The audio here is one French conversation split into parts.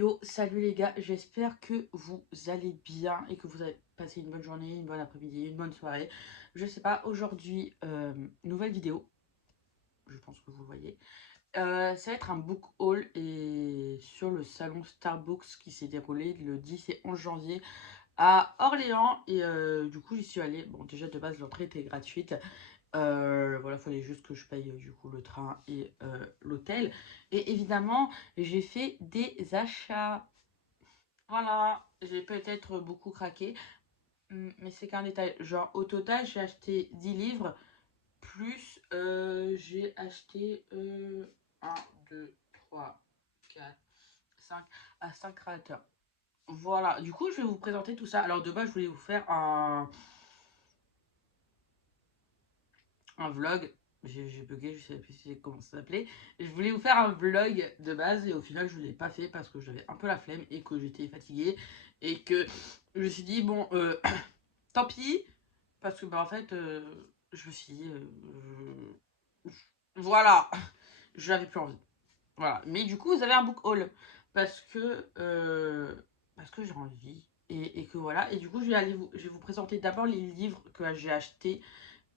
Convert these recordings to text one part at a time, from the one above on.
Yo, salut les gars, j'espère que vous allez bien et que vous avez passé une bonne journée, une bonne après-midi, une bonne soirée. Je sais pas, aujourd'hui, nouvelle vidéo, je pense que vous le voyez. Ça va être un book haul et sur le salon Starbucks qui s'est déroulé le 10 et 11 janvier à Orléans. Et du coup, j'y suis allée. Bon, déjà de base, l'entrée était gratuite. Voilà, il fallait juste que je paye du coup le train et l'hôtel. Et évidemment, j'ai fait des achats. Voilà, j'ai peut-être beaucoup craqué, mais c'est qu'un détail. Genre, au total, j'ai acheté 10 livres, plus j'ai acheté 1, 2, 3, 4, 5 à 5 créateurs. Voilà, du coup, je vais vous présenter tout ça. Alors, de base, je voulais vous faire un vlog. J'ai bugué, je sais plus comment ça s'appelait. Je voulais vous faire un vlog de base et au final je ne l'ai pas fait parce que j'avais un peu la flemme et que j'étais fatiguée et que je me suis dit bon tant pis parce que bah en fait je me suis dit voilà, j'avais plus envie. Voilà, mais du coup vous avez un book haul parce que j'ai envie et que voilà et du coup je vais vous présenter d'abord les livres que j'ai achetés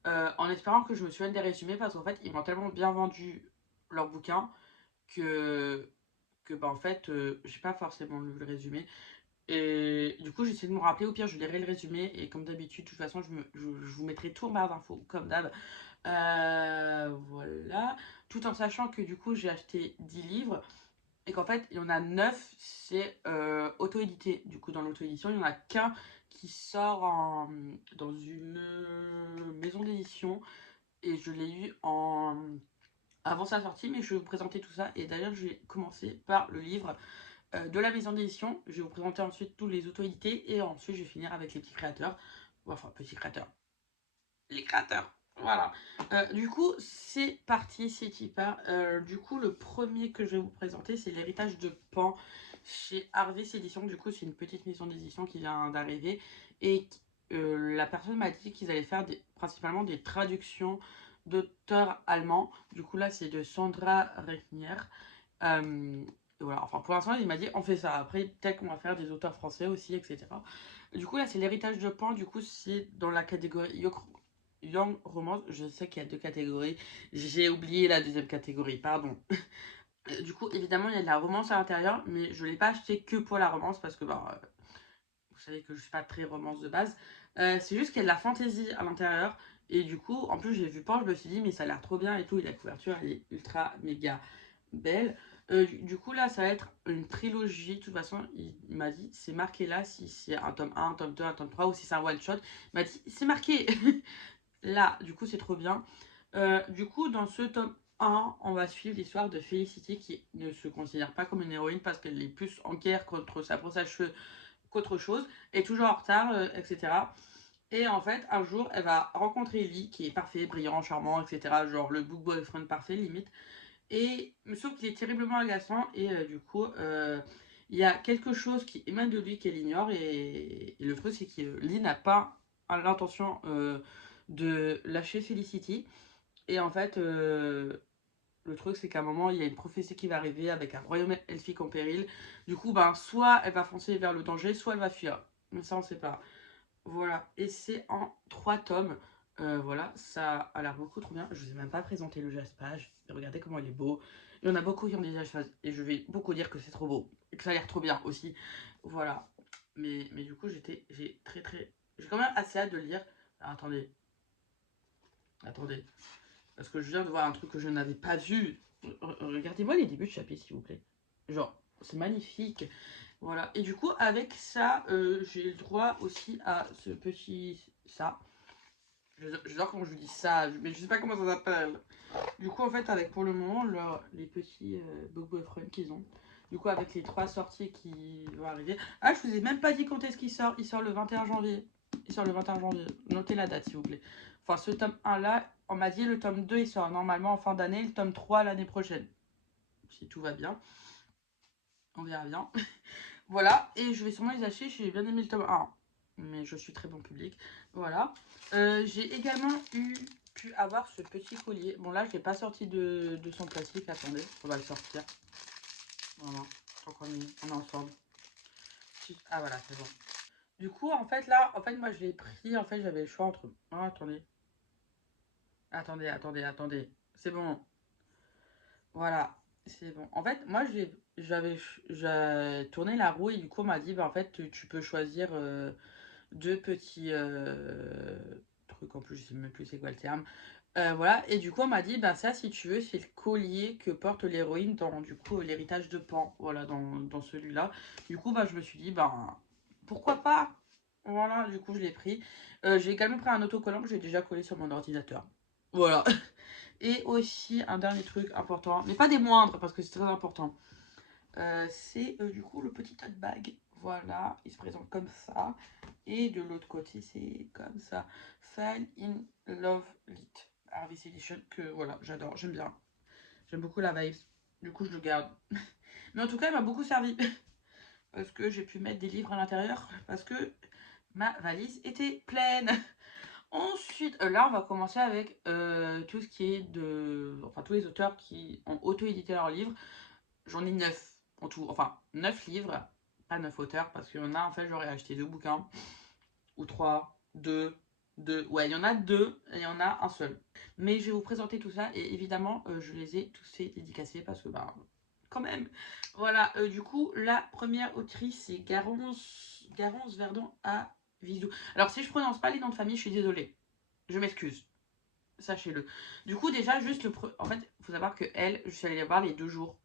en espérant que je me souvienne des résumés parce qu'en fait ils m'ont tellement bien vendu leur bouquin que, que bah en fait j'ai pas forcément lu le résumé et du coup j'essaie de me rappeler, au pire je lirai le résumé et comme d'habitude de toute façon je vous mettrai tout en barre d'infos comme d'hab. Voilà, tout en sachant que du coup j'ai acheté 10 livres et qu'en fait il y en a 9 c'est auto-édité. Du coup dans l'auto-édition il n'y en a qu'un qui sort dans une maison d'édition et je l'ai eu avant sa sortie, mais je vais vous présenter tout ça. Et d'ailleurs, je vais commencer par le livre de la maison d'édition. Je vais vous présenter ensuite tous les auto-édités et ensuite je vais finir avec les petits créateurs. Enfin, petits créateurs. Les créateurs. Voilà. Du coup, c'est parti, c'est qui part. Du coup, le premier que je vais vous présenter, c'est l'héritage de Pan chez Harvest Édition. Du coup, c'est une petite maison d'édition qui vient d'arriver. Et la personne m'a dit qu'ils allaient faire principalement des traductions d'auteurs allemands. Du coup, là, c'est de Sandra Rechnier. Voilà, enfin pour l'instant il m'a dit on fait ça, après peut-être qu'on va faire des auteurs français aussi, etc. Du coup là c'est l'héritage de Pan, du coup c'est dans la catégorie Young Romance, je sais qu'il y a deux catégories, j'ai oublié la deuxième catégorie, pardon. Du coup évidemment il y a de la romance à l'intérieur, mais je ne l'ai pas acheté que pour la romance parce que bah, vous savez que je suis pas très romance de base. C'est juste qu'il y a de la fantaisie à l'intérieur. Et du coup, en plus, j'ai vu Pan, je me suis dit, mais ça a l'air trop bien et tout. Et la couverture, elle est ultra méga belle. Du coup, là, ça va être une trilogie. De toute façon, il m'a dit, c'est marqué là si c'est un tome 1, un tome 2, un tome 3 ou si c'est un one shot. Il m'a dit, c'est marqué là. Du coup, c'est trop bien. Du coup, dans ce tome 1, on va suivre l'histoire de Felicity qui ne se considère pas comme une héroïne parce qu'elle est plus en guerre contre sa brosse à cheveux qu'autre chose, est toujours en retard, etc. Et en fait, un jour, elle va rencontrer Lee, qui est parfait, brillant, charmant, etc. Genre le book boyfriend parfait, limite. Et sauf qu'il est terriblement agaçant, et du coup, il y a quelque chose qui émane de lui qu'elle ignore, et le truc, c'est que Lee n'a pas l'intention de lâcher Felicity. Et en fait, le truc, c'est qu'à un moment, il y a une prophétie qui va arriver avec un royaume elfique en péril. Du coup, ben, soit elle va foncer vers le danger, soit elle va fuir. Mais ça, on sait pas. Voilà. Et c'est en 3 tomes. Voilà, ça a l'air beaucoup trop bien. Je vous ai même pas présenté le jaspage. Regardez comment il est beau. Il y en a beaucoup qui ont des jaspages. Et je vais beaucoup dire que c'est trop beau. Et que ça a l'air trop bien aussi. Voilà. Mais du coup, j'ai j'ai quand même assez hâte de le lire. Alors, attendez. Attendez. Parce que je viens de voir un truc que je n'avais pas vu. Regardez-moi les débuts de chapitre, s'il vous plaît. Genre, c'est magnifique. Voilà. Et du coup, avec ça, j'ai le droit aussi à ce petit... Ça. J'adore comment je vous dis ça, mais je sais pas comment ça s'appelle. Du coup, en fait, avec pour le moment, les petits book boyfriend qu'ils ont. Du coup, avec les 3 sorties qui vont arriver. Ah, je vous ai même pas dit quand est-ce qu'il sort. Il sort le 21 janvier. Il sort le 21 janvier. Notez la date, s'il vous plaît. Enfin, ce tome 1 là, on m'a dit le tome 2 il sort normalement en fin d'année. Le tome 3 l'année prochaine. Si tout va bien. On verra bien. Voilà. Et je vais sûrement les acheter. J'ai bien aimé le tome 1. Mais je suis très bon public. Voilà. J'ai également pu avoir ce petit collier. Bon, là, je l'ai pas sorti de son plastique. Attendez, on va le sortir. Voilà. tant qu'on est ensemble. Ah voilà, c'est bon. Du coup, en fait, là, moi, je l'ai pris. En fait, j'avais le choix entre... Oh, attendez. Attendez. C'est bon. Voilà, c'est bon. En fait, moi, j'ai tourné la roue et du coup, on m'a dit, bah, en fait, tu peux choisir deux petits trucs. En plus, je sais même plus c'est quoi le terme. Voilà, et du coup, on m'a dit, bah, ça, si tu veux, c'est le collier que porte l'héroïne dans, du coup, l'héritage de Pan. Voilà, dans celui-là. Du coup, bah, je me suis dit, bah, pourquoi pas? Voilà, du coup, je l'ai pris. J'ai également pris un autocollant que j'ai déjà collé sur mon ordinateur. Voilà. Et aussi, un dernier truc important, mais pas des moindres, parce que c'est très important. C'est du coup le petit tote bag. Voilà, il se présente comme ça. Et de l'autre côté, c'est comme ça. Fall in Love Lit. Harvest Edition, que voilà, j'adore, j'aime bien. J'aime beaucoup la vibe. Du coup, je le garde. Mais en tout cas, il m'a beaucoup servi. Parce que j'ai pu mettre des livres à l'intérieur. Parce que ma valise était pleine. Ensuite, là, on va commencer avec tout ce qui est de... Enfin, tous les auteurs qui ont auto-édité leurs livres. J'en ai 9 en tout. Enfin, 9 livres. Pas 9 auteurs, parce qu'il y en a, en fait, j'aurais acheté 2 bouquins. Ou 3, 2, 2. Ouais, il y en a 2 et il y en a un seul. Mais je vais vous présenter tout ça. Et évidemment, je les ai tous fait dédicacés parce que, bah, quand même. Voilà, du coup, la première autrice, c'est Garance Verdon à Visou. Alors, si je prononce pas les noms de famille, je suis désolée. Je m'excuse. Sachez-le. Du coup, déjà, juste en fait, il faut savoir que elle, je suis allée la voir les 2 jours.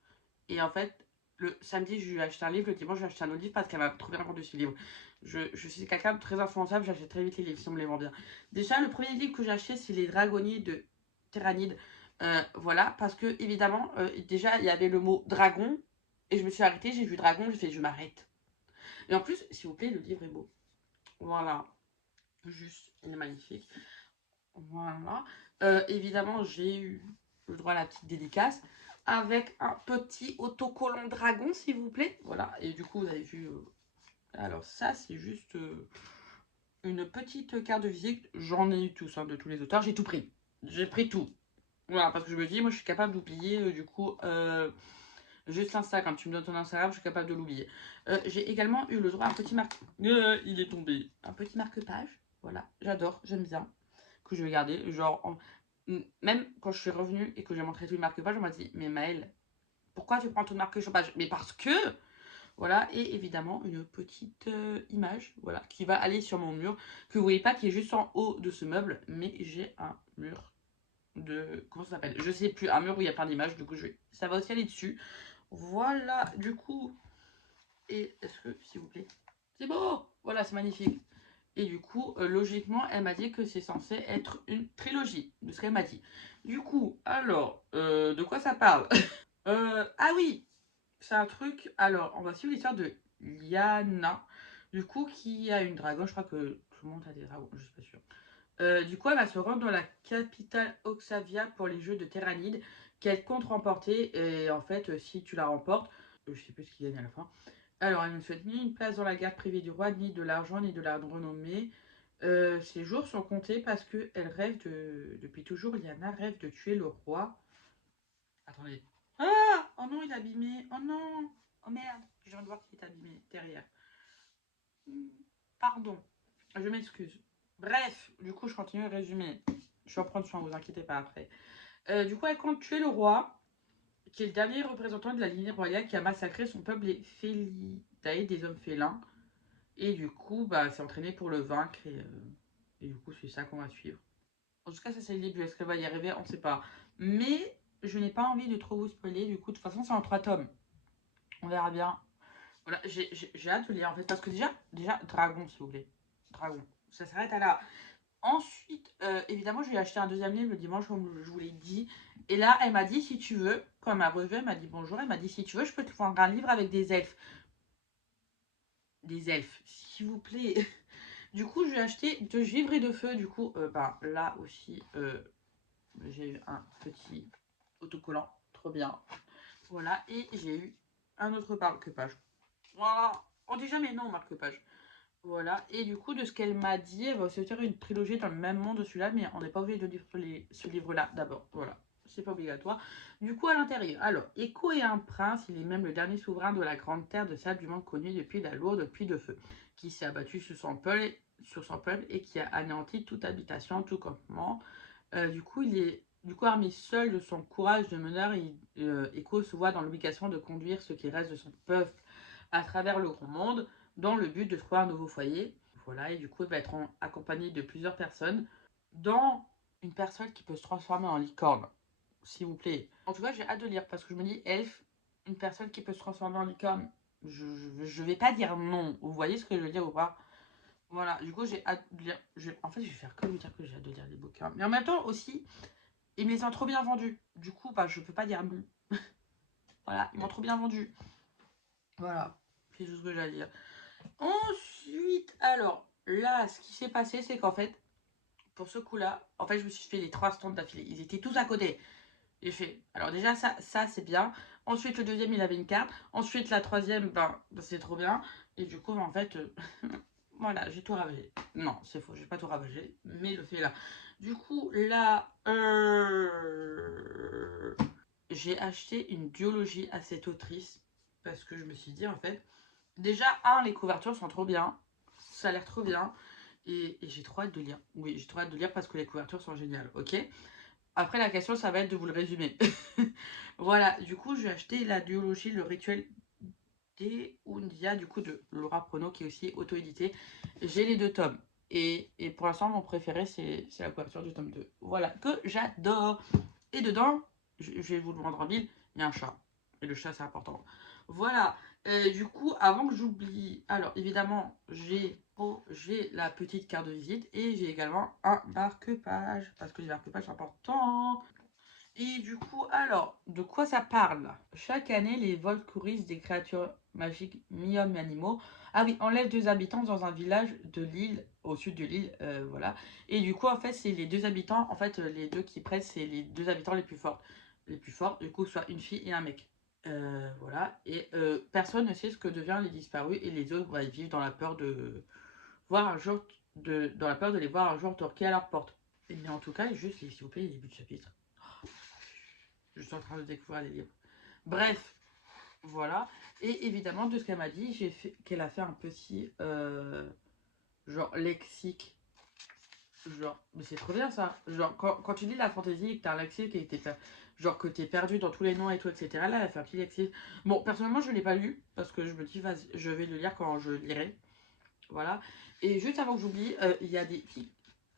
Et en fait, le samedi, je lui ai acheté un livre. Le dimanche, je lui ai acheté un autre livre parce qu'elle m'a trop bien vendu ce livre. Je suis quelqu'un de très influençable. J'achète très vite les livres si on me les vend bien. Déjà, le premier livre que j'ai acheté, c'est Les Dragonniers de Tyrannide. Voilà, parce que, évidemment, déjà, il y avait le mot dragon. Et je me suis arrêtée. J'ai vu dragon. J'ai fait, je m'arrête. Et en plus, s'il vous plaît, le livre est beau. Voilà. Juste, il est magnifique. Voilà. Évidemment, j'ai eu le droit à la petite dédicace avec un petit autocollant dragon, s'il vous plaît. Voilà. Et du coup, vous avez vu. Alors, ça, c'est juste une petite carte de visite. J'en ai eu tous, hein, de tous les auteurs. J'ai tout pris. J'ai pris tout. Voilà, parce que je me dis, moi, je suis capable d'oublier, du coup, juste l'Instagram. Tu me donnes ton Instagram, je suis capable de l'oublier. J'ai également eu le droit à un petit marque. Il est tombé. Un petit marque-page. Voilà, j'adore, j'aime bien. Que je vais garder. Genre, même quand je suis revenue et que j'ai montré tout le marque-page, on m'a dit, mais Maëlle, pourquoi tu prends tout le marque-page? Mais parce que, voilà, et évidemment, une petite image, voilà, qui va aller sur mon mur, que vous voyez pas, qui est juste en haut de ce meuble, mais j'ai un mur de, comment ça s'appelle? Je sais plus, un mur où il y a plein d'images, du coup, ça va aussi aller dessus. Voilà, du coup, et est-ce que, s'il vous plaît, c'est beau! Voilà, c'est magnifique. Et du coup, logiquement, elle m'a dit que c'est censé être une trilogie, de ce qu'elle m'a dit. Du coup, alors, de quoi ça parle? Ah oui, c'est un truc. Alors, on va suivre l'histoire de Liana, du coup, qui a une dragon. Je crois que tout le monde a des dragons, je suis pas sûre. Du coup, elle va se rendre dans la capitale Oxavia pour les jeux de Terranide, qu'elle compte remporter. Et en fait, si tu la remportes, je sais plus ce qu'il gagne à la fin. Alors, elle ne souhaite ni une place dans la garde privée du roi, ni de l'argent, ni de la renommée. Ses jours sont comptés parce que elle rêve de... Depuis toujours, Liana rêve de tuer le roi. Attendez. Ah! Oh non, il est abîmé. Oh non! Oh merde! Je viens de voir qu'il est abîmé derrière. Pardon. Je m'excuse. Bref, du coup, je continue à résumer. Je vais en prendre soin, vous inquiétez pas après. Du coup, elle compte tuer le roi, qui est le dernier représentant de la lignée royale qui a massacré son peuple les Felidae, des hommes félins. Et du coup, bah, c'est entraîné pour le vaincre. Et du coup, c'est ça qu'on va suivre. En tout cas, ça c'est le début. Est-ce qu'elle va y arriver? On ne sait pas. Mais je n'ai pas envie de trop vous spoiler. Du coup, de toute façon, c'est en 3 tomes. On verra bien. Voilà, j'ai hâte de lire en fait. Parce que déjà dragon, s'il vous plaît. Dragon. Ça s'arrête à là. Ensuite, évidemment, je lui ai acheté un deuxième livre le dimanche, comme je vous l'ai dit. Et là, elle m'a dit, si tu veux, quand elle m'a revu, elle m'a dit bonjour. Elle m'a dit, si tu veux, je peux te vendre un livre avec des elfes. Des elfes, s'il vous plaît. Du coup, je lui ai acheté 2 givrés de feu. Du coup, bah, là aussi, j'ai eu un petit autocollant. Trop bien. Voilà. Et j'ai eu un autre marque-page. Voilà. On dit jamais non, marque-page. Voilà. Et du coup, de ce qu'elle m'a dit, elle va aussi faire une trilogie dans le même monde de celui-là. Mais on n'est pas obligé de lire ce livre-là d'abord. Voilà. c'est pas obligatoire. Du coup, à l'intérieur, alors, Écho est un prince, il est même le dernier souverain de la grande terre de sable du monde connu depuis la lourde pluie de feu, qui s'est abattu sur son peuple et qui a anéanti toute habitation, tout campement. Du coup, armé seul de son courage de meneur, Écho se voit dans l'obligation de conduire ce qui reste de son peuple à travers le grand monde, dans le but de trouver un nouveau foyer. Voilà, et du coup, il va être accompagné de plusieurs personnes, dont une personne qui peut se transformer en licorne, s'il vous plaît. En tout cas, j'ai hâte de lire, parce que je me dis, elfe, une personne qui peut se transformer en licorne, je vais pas dire non. Vous voyez ce que je veux dire ou pas? Voilà, du coup, j'ai hâte de lire. En fait, je vais faire que lui dire que j'ai hâte de lire les bouquins. Mais en même temps, aussi, ils me les ont trop bien vendus. Du coup, bah, je peux pas dire non. Voilà, ils m'ont trop bien vendu. Voilà, c'est juste ce que j'ai à dire. Ensuite, alors, là, ce qui s'est passé, c'est qu'en fait, pour ce coup-là, en fait, je me suis fait les 3 stands d'affilée. Ils étaient tous à côté. J'ai fait, alors déjà, ça c'est bien. Ensuite, le deuxième, il avait une carte. Ensuite, la troisième, ben c'est trop bien. Et du coup, en fait, voilà, j'ai tout ravagé. Non, c'est faux, j'ai pas tout ravagé, mais le fait est là. Du coup, là, j'ai acheté une duologie à cette autrice parce que je me suis dit, en fait, déjà, les couvertures sont trop bien. Ça a l'air trop bien. Et j'ai trop hâte de lire. Oui, j'ai trop hâte de lire parce que les couvertures sont géniales, ok? Après, la question, ça va être de vous le résumer. Voilà, du coup, j'ai acheté la duologie Le Rituel d'Eundia, du coup, de Laura Prono, qui est aussi auto-édité. J'ai les 2 tomes. Et pour l'instant, mon préféré, c'est la couverture du tome 2. Voilà, que j'adore. Et dedans, je vais vous le montrer en ville, il y a un chat. Et le chat, c'est important. Voilà. Du coup, avant que j'oublie, alors évidemment, j'ai la petite carte de visite et j'ai également un marque-page. Parce que les marque-pages, c'est important. Et du coup, alors, de quoi ça parle? Chaque année, les Volscuris, des créatures magiques mi-hommes et animaux, ah oui, enlèvent 2 habitants dans un village de l'île, au sud de l'île, voilà. Et du coup, en fait, c'est les 2 habitants, en fait, les 2 qui prêtent, c'est les 2 habitants les plus forts. Les plus forts, du coup, soit une fille et un mec. Voilà. Et personne ne sait ce que devient les disparus, et les autres, bah, ils vivent dans la peur de voir un jour, dans la peur de les voir un jour toquer à leur porte. Mais en tout cas, juste, s'il vous plaît, les débuts de chapitre. Je suis en train de découvrir les livres. Bref, voilà. Et évidemment, de ce qu'elle m'a dit, qu'elle a fait un petit genre lexique. Genre, mais c'est trop bien ça. Genre, quand tu lis la fantaisie et que t'as un lexique et que genre que t'es perdu dans tous les noms et tout, etc. Là, elle a fait un petit lexique. Bon, personnellement, je ne l'ai pas lu parce que je me dis, vas-y, je vais le lire quand je lirai. Voilà. Et juste avant que j'oublie, il y a des petits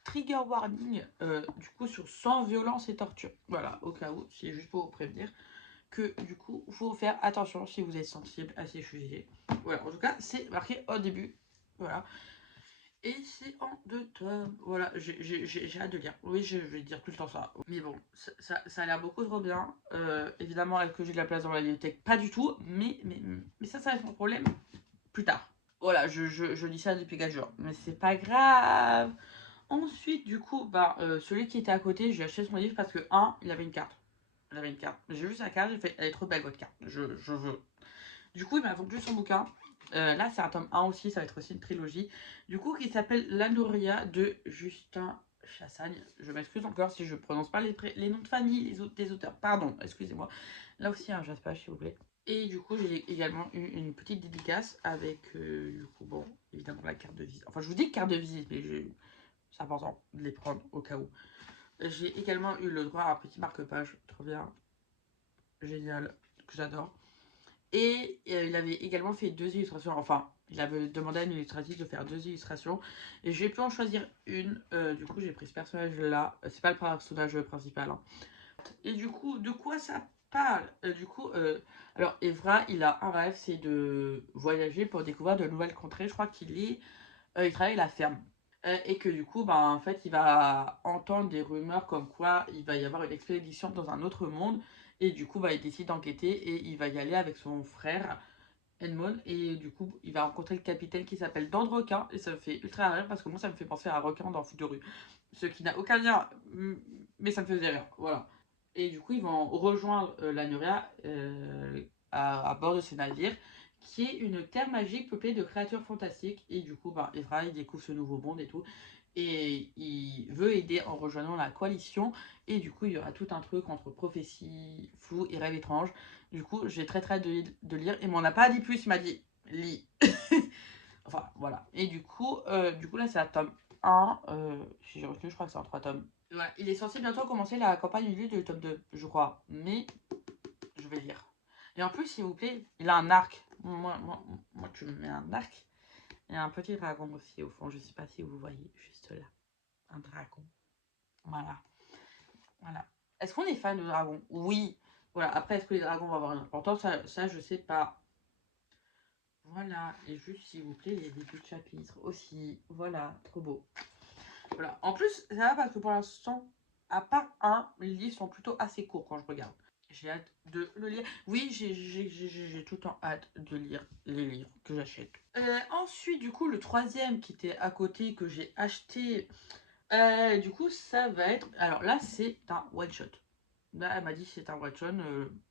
trigger warning du coup sur sans violence et torture. Voilà, au cas où, c'est juste pour vous prévenir que du coup, il faut faire attention si vous êtes sensible à ces sujets. Voilà, en tout cas, c'est marqué au début. Voilà. Et c'est en 2 tomes. Voilà, j'ai hâte de lire. Oui, je vais dire tout le temps ça. Mais bon, ça a l'air beaucoup trop bien. Évidemment, est-ce que j'ai de la place dans la bibliothèque? Pas du tout. Mais ça va être mon problème plus tard. Voilà, je dis ça depuis 4 jours. Mais c'est pas grave. Ensuite, du coup, celui qui était à côté, j'ai acheté son livre parce que, il avait une carte. J'avais une carte. J'ai vu sa carte, j'ai fait, elle est trop belle votre carte. Je veux. Du coup, il m'a vendu son bouquin. Là, c'est un tome 1 aussi, ça va être aussi une trilogie. Du coup, qui s'appelle L'Anouria de Justin Chassagne. Je m'excuse encore si je prononce pas les noms de famille des auteurs. Pardon, excusez-moi. Là aussi, un jaspage, s'il vous plaît. Et du coup, j'ai également eu une petite dédicace avec, du coup, bon, évidemment, la carte de visite. Enfin, je vous dis carte de visite, mais c'est important de les prendre au cas où. J'ai également eu le droit à un petit marque-page. Trop bien. Génial. Que j'adore. Et il avait également fait 2 illustrations. Enfin, il avait demandé à une illustratrice de faire 2 illustrations. Et j'ai pu en choisir une. Du coup, j'ai pris ce personnage-là. C'est pas le personnage principal. Hein. Et du coup, de quoi ça parle? Alors Evra, il a un rêve, c'est de voyager pour découvrir de nouvelles contrées. Je crois il travaille à la ferme. Et que du coup, en fait, il va entendre des rumeurs comme quoi il va y avoir une expédition dans un autre monde. Et du coup, il décide d'enquêter et il va y aller avec son frère Edmond. Et du coup, il va rencontrer le capitaine qui s'appelle Dan Requin. Et ça me fait ultra rire parce que moi, ça me fait penser à un requin dans Foot de rue. Ce qui n'a aucun lien, mais ça me faisait rire. Voilà. Et du coup, ils vont rejoindre la Nuria à bord de ces navires qui est une terre magique peuplée de créatures fantastiques. Et du coup, bah, Ezra, il découvre ce nouveau monde et tout. Et il veut aider en rejoignant la coalition. Et du coup, il y aura tout un truc entre prophétie floue et rêve étrange. Du coup, j'ai très hâte de lire. Il m'en a pas dit plus, il m'a dit lis. Enfin, voilà. Et du coup là, c'est à tome 1. Si j'ai retenu, je crois que c'est en 3 tomes. Ouais, il est censé bientôt commencer la campagne du livre de tome 2, je crois. Mais je vais lire. Et en plus, s'il vous plaît, il a un arc. Moi, tu me mets un arc. Et un petit dragon aussi au fond. Je sais pas si vous voyez, juste là. Un dragon. Voilà. Voilà. Est-ce qu'on est fan de dragons? Oui. Voilà. Après, est-ce que les dragons vont avoir une importance? Ça, je sais pas. Voilà. Et juste, s'il vous plaît, les débuts de chapitre aussi. Voilà. Trop beau. Voilà. En plus, ça va parce que pour l'instant, à part un, les livres sont plutôt assez courts quand je regarde. J'ai hâte de le lire. Oui, j'ai tout le temps hâte de lire les livres que j'achète. Ensuite, du coup, le troisième qui était à côté que j'ai acheté, du coup, ça va être... Alors là, c'est un one-shot. Là, elle m'a dit c'est un one-shot,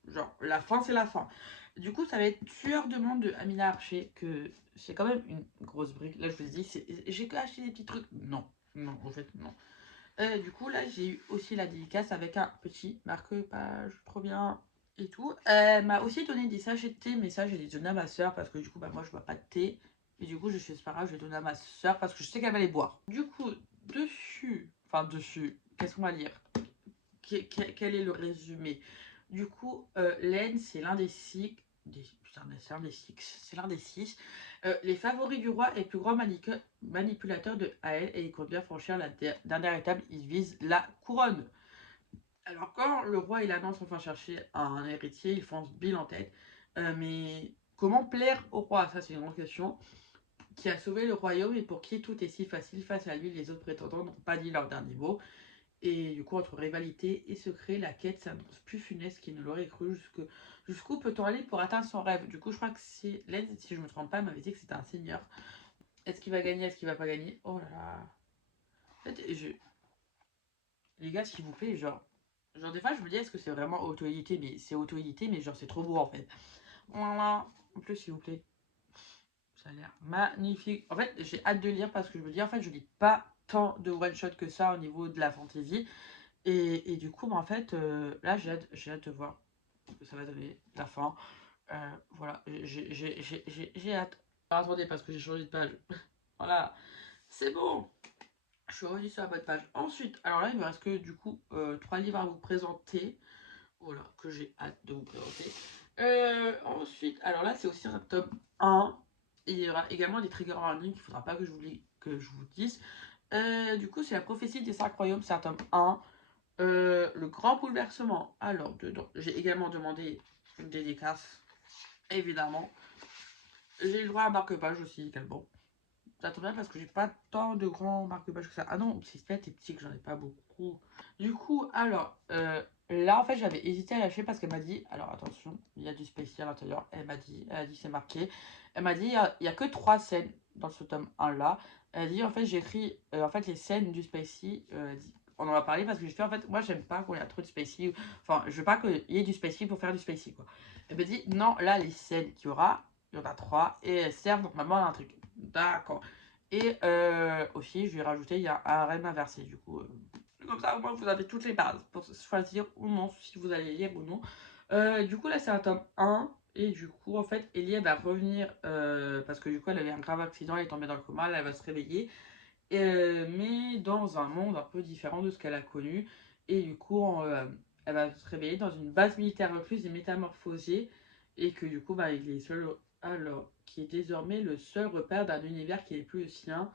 genre, la fin, c'est la fin. Du coup, ça va être Tueur de monde de Amina Archer, que c'est quand même une grosse brique. Là, je vous dis, j'ai que acheté des petits trucs. Non, non, en fait, non. Du coup, là, j'ai eu aussi la dédicace avec un petit marque-page, trop bien et tout. Elle m'a aussi donné des sachets de thé, mais ça, je les ai donnés à ma soeur parce que du coup, bah, moi, je bois pas de thé. Et du coup, je suis c'est pas grave, je vais donner à ma soeur parce que je sais qu'elle va les boire. Du coup, dessus, qu'est-ce qu'on va lire? Quel est le résumé? Du coup, Len, c'est l'un des six. Putain, c'est l'un des six. C'est l'un des six. Les favoris du roi et plus grand manipulateur de Ael et il compte bien franchir la dernière étape. Il vise la couronne. Alors, quand le roi il annonce enfin chercher un héritier, il fonce Bill en tête. Mais comment plaire au roi? Ça, c'est une grande question. Qui a sauvé le royaume et pour qui tout est si facile face à lui, les autres prétendants n'ont pas dit leur dernier mot. Et du coup, entre rivalité et secret, la quête s'annonce plus funeste qu'il ne l'aurait cru. Jusqu'où peut-on aller pour atteindre son rêve? Du coup, je crois que c'est Len, si je me trompe pas, m'avait dit que c'était un seigneur. Est-ce qu'il va gagner? Est-ce qu'il va pas gagner? Oh là là. En fait, les gars, s'il vous plaît, genre des fois, je me dis, est-ce que c'est vraiment auto-édité? Mais c'est auto-édité, mais genre, c'est trop beau en fait. Voilà. En plus, s'il vous plaît, ça a l'air magnifique. En fait, j'ai hâte de lire parce que je me dis, en fait, je lis pas tant de one-shot que ça au niveau de la fantasy. Et du coup, bah, en fait, là, j'ai hâte de voir ce que ça va donner, la fin. Voilà, j'ai hâte. Alors, attendez, parce que j'ai changé de page. Voilà, c'est bon. Je suis revenu sur la bonne page. Ensuite, alors là, il me reste que du coup 3 livres à vous présenter. Voilà, que j'ai hâte de vous présenter. Ensuite, alors là, c'est aussi un tome 1. Et il y aura également des trigger warnings qu'il ne faudra pas que je vous dise. Du coup, c'est la prophétie des 5 royaumes, c'est un tome 1. Le grand bouleversement. Alors, dedans, j'ai également demandé une dédicace, évidemment. J'ai eu le droit à un marque-page aussi également. Ça tombe bien parce que j'ai pas tant de grands marque-pages que ça. Ah non, c'est fait et petit que j'en ai pas beaucoup. Du coup, alors, là en fait j'avais hésité à lâcher parce qu'elle m'a dit, alors attention, il y a du spécial à l'intérieur. Elle a dit c'est marqué. Elle m'a dit, il y a que 3 scènes dans ce tome 1 là. Elle a dit, en fait, j'ai écrit en fait les scènes du Spacey. On en a parlé parce que j'ai fait, en fait, moi j'aime pas qu'on ait trop de Spacey. Enfin, je veux pas qu'il y ait du Spacey pour faire du Spacey quoi. Elle m'a dit, non, là les scènes qu'il y aura, il y en a 3 et elles servent normalement à un truc. D'accord. Et aussi, je vais rajouter, il y a un harem inversé, du coup. Comme ça, au moins, vous avez toutes les bases pour choisir ou non si vous allez lire ou non. Du coup, là, c'est un tome 1. Et du coup, en fait, Ellie va revenir parce que du coup, elle avait un grave accident, elle est tombée dans le coma, elle va se réveiller. Mais dans un monde un peu différent de ce qu'elle a connu. Et du coup, elle va se réveiller dans une base militaire recluse et métamorphosée. Et que du coup, bah, il est seul, alors, qui est désormais le seul repère d'un univers qui n'est plus le sien.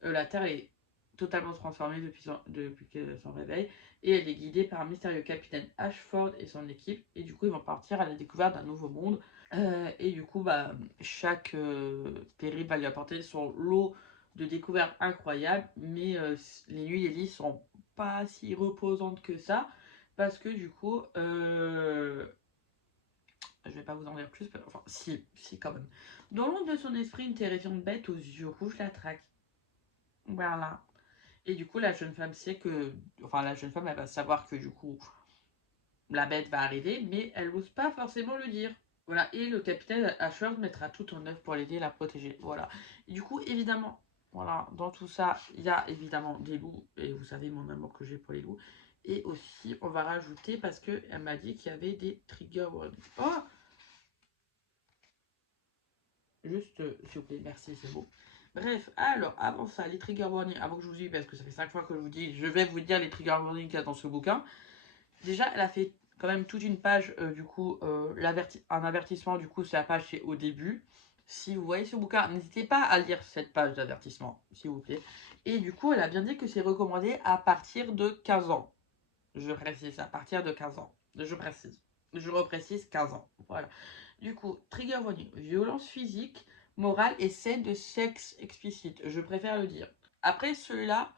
La Terre est totalement transformée depuis son réveil. Et elle est guidée par un mystérieux capitaine Ashford et son équipe. Et du coup, ils vont partir à la découverte d'un nouveau monde. Et du coup, bah, chaque périple va lui apporter son lot de découvertes incroyables, mais les nuits d'Ellie sont pas si reposantes que ça, parce que du coup, je vais pas vous en dire plus, enfin, si quand même. Dans l'ombre de son esprit, une terrifiante bête aux yeux rouges la traque. Voilà. Et du coup, la jeune femme sait que, enfin, la jeune femme, elle va savoir que du coup, la bête va arriver, mais elle n'ose pas forcément le dire. Voilà, et le capitaine Ashford mettra tout en œuvre pour l'aider et la protéger. Voilà. Et du coup, évidemment, voilà, dans tout ça, il y a évidemment des loups. Et vous savez mon amour que j'ai pour les loups. Et aussi, on va rajouter, parce qu'elle m'a dit qu'il y avait des trigger warnings. Oh, juste, s'il vous plaît, merci, c'est beau. Bref, alors, avant ça, les trigger warnings, avant que je vous dise, parce que ça fait 5 fois que je vous dis, je vais vous dire les trigger warnings qu'il y a dans ce bouquin. Déjà, elle a fait quand même toute une page, du coup, un avertissement, du coup, c'est la page c'est au début. Si vous voyez ce bouquin, n'hésitez pas à lire cette page d'avertissement, s'il vous plaît. Et du coup, elle a bien dit que c'est recommandé à partir de 15 ans. Je précise, à partir de 15 ans. Je précise. Je reprécise 15 ans. Voilà. Du coup, trigger warning, violence physique, morale et scène de sexe explicite. Je préfère le dire. Après celui-là,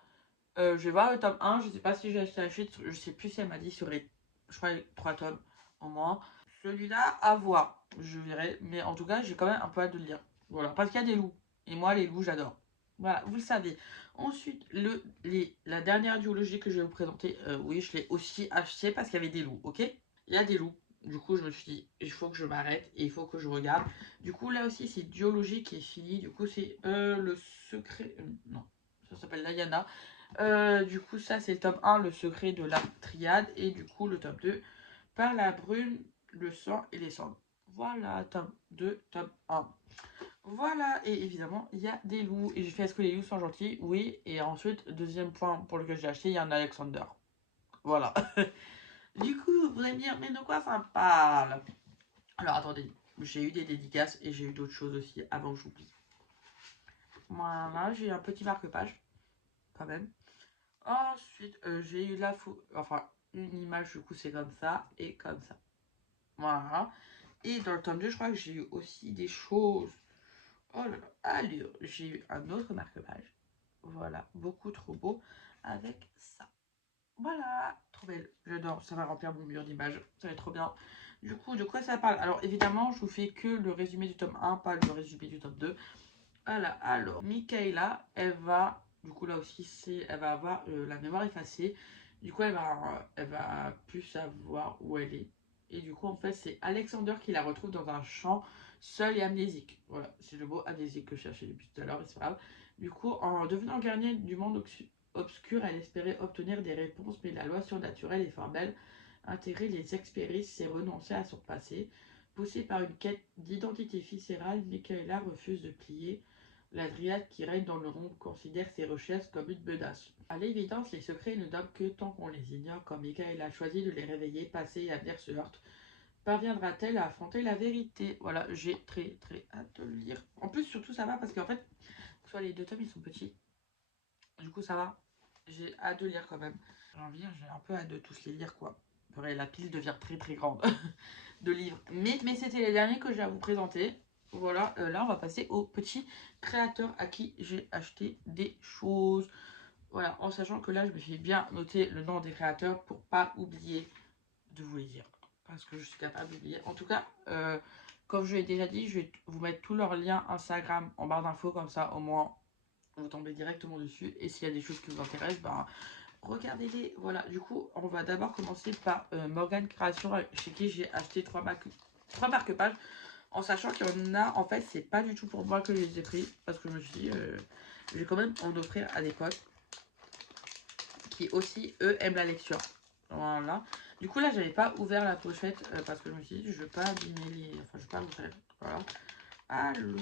je vais voir le tome 1. Je sais pas si j'ai acheté la suite. Je sais plus si elle m'a dit sur les, je crois, 3 tomes au moins. Celui-là, à voir. Je verrai. Mais en tout cas, j'ai quand même un peu hâte de le lire. Voilà. Parce qu'il y a des loups. Et moi, les loups, j'adore. Voilà, vous le savez. Ensuite, la dernière duologie que je vais vous présenter, oui, je l'ai aussi acheté parce qu'il y avait des loups, ok? Il y a des loups. Du coup, je me suis dit, il faut que je m'arrête et il faut que je regarde. Du coup, là aussi, c'est duologie qui est fini. Du coup, c'est le secret. Non, ça s'appelle Diana. Du coup, ça, c'est le tome 1, le secret de la triade. Et du coup, le tome 2, par la brune, le sang et les cendres. Voilà, tome 2, tome 1. Voilà, et évidemment, il y a des loups. Et j'ai fait, est-ce que les loups sont gentils? Oui. Et ensuite, deuxième point pour lequel j'ai acheté, il y a un Alexander. Voilà. Du coup, vous allez me dire, mais de quoi ça parle? Alors, attendez, j'ai eu des dédicaces et j'ai eu d'autres choses aussi avant que j'oublie. Voilà, j'ai un petit marque-page, quand même. Ensuite, j'ai eu enfin, une image, du coup, c'est comme ça et comme ça. Voilà. Et dans le tome 2, je crois que j'ai eu aussi des choses. Oh là là. Alors, j'ai eu un autre marque-page. Voilà, beaucoup trop beau avec ça. Voilà, trop belle. J'adore, ça va remplir mon mur d'images. Ça va être trop bien. Du coup, de quoi ça parle? Alors, évidemment, je vous fais que le résumé du tome 1, pas le résumé du tome 2. Voilà, alors, Michaela, elle va, du coup, là aussi, elle va avoir la mémoire effacée. Du coup, elle va plus savoir où elle est. Et du coup, en fait, c'est Alexander qui la retrouve dans un champ, seule et amnésique. Voilà, c'est le mot amnésique que je cherchais depuis tout à l'heure, mais c'est pas grave. Du coup, en devenant gardien du monde obscur, elle espérait obtenir des réponses, mais la loi surnaturelle est formelle. Intégrer les expériences, c'est renoncer à son passé. Poussée par une quête d'identité viscérale, Michaela refuse de plier. La dryade qui règne dans le rond considère ses recherches comme une menace. À l'évidence, les secrets ne dorment que tant qu'on les ignore. Quand Michaela a choisi de les réveiller, passé et avenir se heurtent, parviendra-t-elle à affronter la vérité? Voilà, j'ai très très hâte de le lire. En plus, surtout ça va parce qu'en fait, soit les deux tomes ils sont petits. Du coup, ça va. J'ai hâte de lire quand même. J'ai un peu hâte de tous les lire quoi. La pile devient très très grande de livres. Mais c'était les derniers que j'ai à vous présenter. Voilà, là on va passer aux petits créateurs à qui j'ai acheté des choses. Voilà, en sachant que là je me suis bien noté le nom des créateurs pour pas oublier de vous les dire. Parce que je suis capable d'oublier. En tout cas, comme je l'ai déjà dit, je vais vous mettre tous leurs liens Instagram en barre d'infos, comme ça au moins vous tombez directement dessus. Et s'il y a des choses qui vous intéressent, ben regardez-les. Voilà, du coup, on va d'abord commencer par Morgan Création, chez qui j'ai acheté 3 marque-pages. En sachant qu'il y en a, en fait, c'est pas du tout pour moi que je les ai pris. Parce que je me suis dit, je vais quand même en offrir à des potes qui aussi, eux, aiment la lecture. Voilà. Du coup, là, j'avais pas ouvert la pochette parce que je me suis dit, je veux pas abîmer les. Enfin, je veux pas l'ouvrir. Voilà. Alors.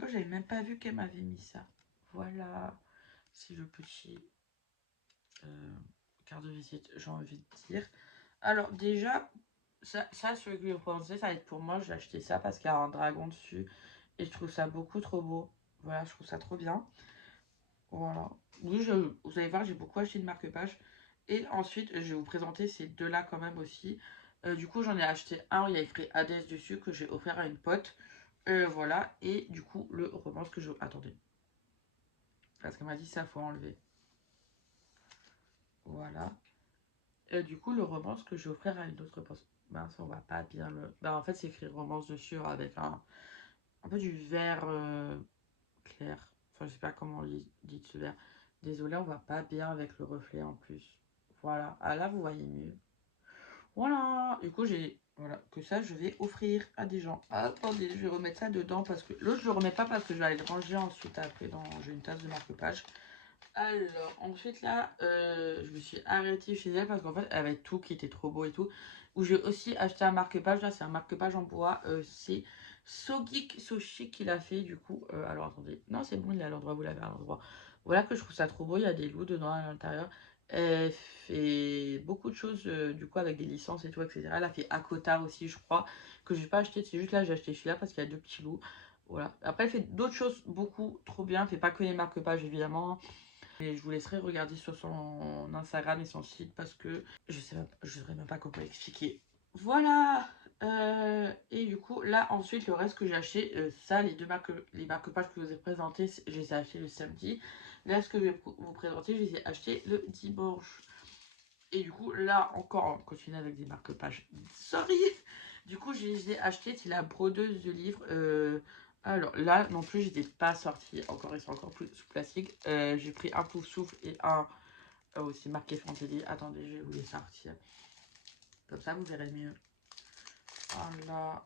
Oh, j'avais même pas vu qu'elle m'avait mis ça. Voilà. C'est le petit carte de visite, j'ai envie de dire. Alors, déjà, ça sur le vous pensez, ça va être pour moi. J'ai acheté ça parce qu'il y a un dragon dessus. Et je trouve ça beaucoup trop beau. Voilà, je trouve ça trop bien. Voilà. Oui, vous allez voir, j'ai beaucoup acheté de marque-page. Et ensuite, je vais vous présenter ces deux-là quand même aussi. Du coup, j'en ai acheté un, il y a écrit Hades dessus, que j'ai offert à une pote. Voilà. Et du coup, le romance que je... Attendez. Parce qu'elle m'a dit ça, faut enlever. Voilà. Du coup, le romance que je vais offrir à une autre personne. Mince, on va pas bien le... Bah, en fait, c'est écrit romance dessus avec un peu du vert clair. Enfin, je sais pas comment on dit ce vert. Désolé, on va pas bien avec le reflet en plus. Voilà. Ah là, vous voyez mieux. Voilà, du coup, j'ai... Voilà, que ça, je vais offrir à des gens. Attendez, je vais remettre ça dedans parce que... L'autre, je le remets pas parce que je vais aller le ranger ensuite après dans... J'ai une tasse de marque-page. Alors, ensuite, là, je me suis arrêtée chez elle parce qu'en fait, elle avait tout qui était trop beau et tout. Où j'ai aussi acheté un marque-page. Là, c'est un marque-page en bois. C'est So Geek, So Chic qu'il a fait, du coup. Alors, attendez. Non, c'est bon, il est à l'endroit, vous l'avez à l'endroit. Voilà que je trouve ça trop beau. Il y a des loups dedans à l'intérieur. Elle fait beaucoup de choses, du coup, avec des licences et tout, etc. Elle a fait Akota aussi, je crois, que j'ai pas acheté. C'est juste là, j'ai acheté celui-là parce qu'il y a deux petits loups. Voilà. Après, elle fait d'autres choses beaucoup trop bien. Elle fait pas que les marque-pages, évidemment. Et je vous laisserai regarder sur son Instagram et son site parce que je sais je saurais même pas comment expliquer. Voilà. Et du coup, là, ensuite, le reste que j'ai acheté, ça, les marque-pages que je vous ai présentés, je les ai achetés le samedi. Là, ce que je vais vous présenter, je les ai achetés le dimanche. Et du coup, là, encore, on continue avec des marque-pages. Sorry. Du coup, je les ai achetés. C'est la brodeuse de livres. Alors là, non plus, j'étais pas sortie. Encore, ils sont encore plus sous plastique. J'ai pris un pouf souffle et un aussi marqué Fantasy. Attendez, je vais vous les sortir. Comme ça, vous verrez mieux. Voilà.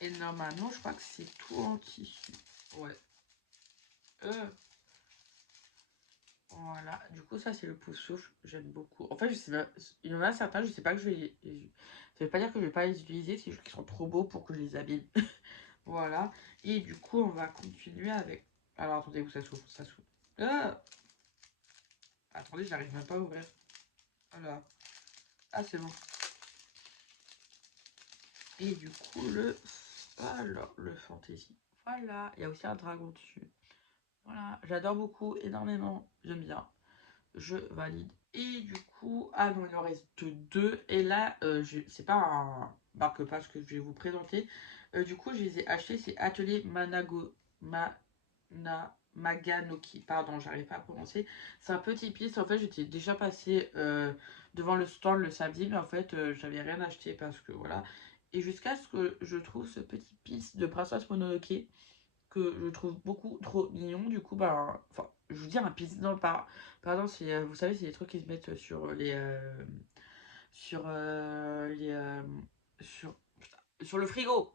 Et normalement, je crois que c'est tout en tissu. Ouais. Voilà, du coup ça c'est le pouce souffle, j'aime beaucoup. En fait je sais pas, il y en a certains, je sais pas que je vais ça veut pas dire que je vais pas les utiliser, c'est juste qu'ils sont trop beaux pour que je les abîme. Voilà, et du coup on va continuer avec... Alors attendez, où ça s'ouvre, ça s'ouvre. Attendez, j'arrive même pas à ouvrir. Voilà. Ah c'est bon. Et du coup alors le fantasy. Voilà, il y a aussi un dragon dessus. Voilà, j'adore beaucoup, énormément, j'aime bien. Je valide. Et du coup, ah non, il en reste deux. Et là, c'est pas un marque-page que je vais vous présenter. Du coup, je les ai achetés. C'est Atelier Maganoki. Pardon, j'arrive pas à prononcer. C'est un petit piste. En fait, j'étais déjà passée devant le stand le samedi, mais en fait, j'avais rien acheté parce que voilà. Et jusqu'à ce que je trouve ce petit piste de Princesse Mononoke que je trouve beaucoup trop mignon. Du coup, bah, enfin, je vous dis un pizza. Non, pardon, vous savez, c'est les trucs qui se mettent sur sur les, sur le frigo.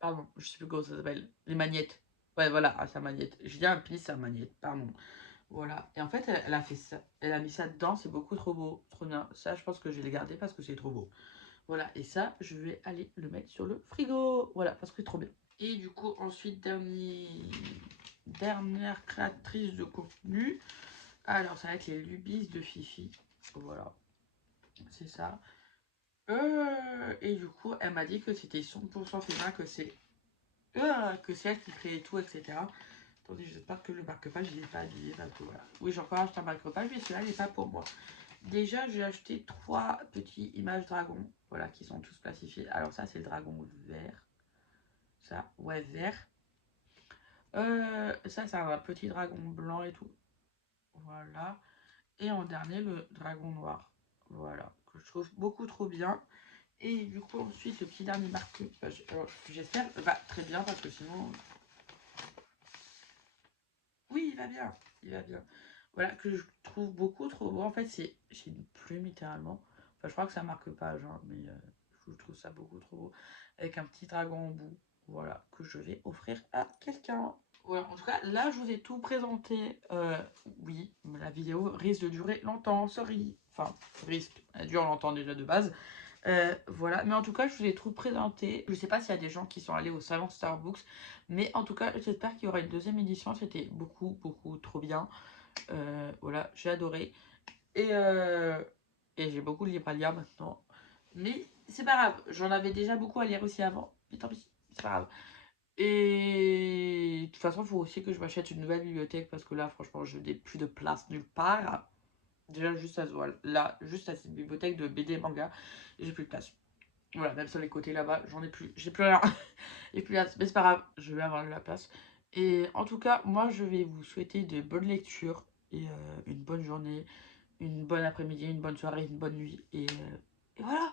Pardon, je sais plus comment ça s'appelle. Les magnettes. Ouais, voilà, ah, c'est un magnète. Je dis un pis, c'est un magnète, pardon. Voilà. Et en fait, elle a fait ça. Elle a mis ça dedans, c'est beaucoup trop beau, trop bien. Ça, je pense que je vais le garder parce que c'est trop beau. Voilà, et ça, je vais aller le mettre sur le frigo. Voilà, parce que c'est trop bien. Et du coup, ensuite, dernière créatrice de contenu. Alors, ça va être les lubies de Fifi. Voilà, c'est ça. Et du coup, elle m'a dit que c'était 100% féminin, que c'est elle qui créait tout, etc. Attendez, j'espère que le marque-page, il n'est pas habillé. Parce que voilà. Oui, j'ai encore acheté un marque-page, mais celui-là, il n'est pas pour moi. Déjà, j'ai acheté 3 petits images dragons. Voilà, qui sont tous plastifiés. Alors ça, c'est le dragon vert. Ça, ouais, vert. Ça, c'est un petit dragon blanc et tout. Voilà. Et en dernier, le dragon noir. Voilà. Que je trouve beaucoup trop bien. Et du coup, ensuite, le petit dernier marque. J'espère va très bien parce que sinon. Oui, il va bien. Il va bien. Voilà, que je trouve beaucoup trop beau. En fait, c'est une plume littéralement. Enfin, je crois que ça marque pas, genre, mais je trouve ça beaucoup trop beau. Avec un petit dragon au bout. Voilà, que je vais offrir à quelqu'un. Voilà, en tout cas, là, je vous ai tout présenté. Oui, la vidéo risque de durer longtemps, sorry. Enfin, risque, elle dure longtemps déjà de base. Voilà, mais en tout cas, je vous ai tout présenté. Je sais pas s'il y a des gens qui sont allés au salon Starbucks, mais en tout cas, j'espère qu'il y aura une deuxième édition. C'était beaucoup, beaucoup trop bien. Voilà, j'ai adoré. Et, euh, et j'ai beaucoup de livres à lire maintenant. Mais c'est pas grave, j'en avais déjà beaucoup à lire aussi avant. Mais tant pis, c'est pas grave. Et de toute façon, il faut aussi que je m'achète une nouvelle bibliothèque parce que là, franchement, je n'ai plus de place nulle part. Déjà, juste à Zoal. Là, juste à cette bibliothèque de BD et manga, j'ai plus de place. Voilà, même sur les côtés là-bas, j'en ai plus. J'ai plus rien. Et plus là, mais c'est pas grave, je vais avoir de la place. Et en tout cas, moi, je vais vous souhaiter de bonnes lectures et une bonne journée, une bonne après-midi, une bonne soirée, une bonne nuit. Et voilà.